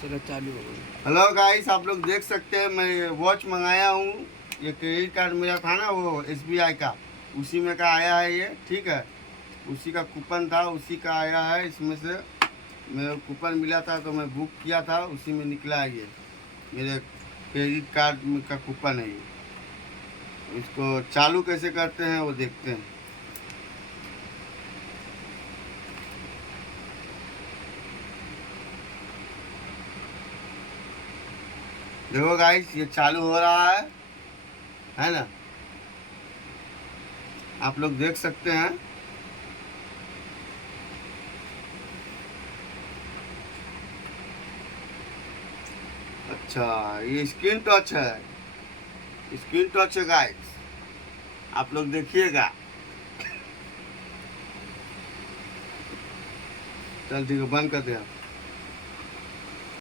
चलो चालू हो गई। हेलो गाइस, आप लोग देख सकते हैं मैं वॉच मंगाया हूँ। ये क्रेडिट कार्ड मेरा था ना, वो SBI का, उसी में का आया है ये। ठीक है, उसी का कूपन था, उसी का आया है। इसमें से मेरे कूपन मिला था तो मैं बुक किया था, उसी में निकला है ये मेरे क्रेडिट कार्ड का कूपन है ये। इसको चालू कैसे करते हैं वो देखते हैं। देखो गाइस, ये चालू हो रहा है ना, आप लोग देख सकते हैं। अच्छा, ये स्क्रीन टच है, स्क्रीन टच है गाइस, आप लोग देखिएगा। चल ठीक है, बंद कर दे आप।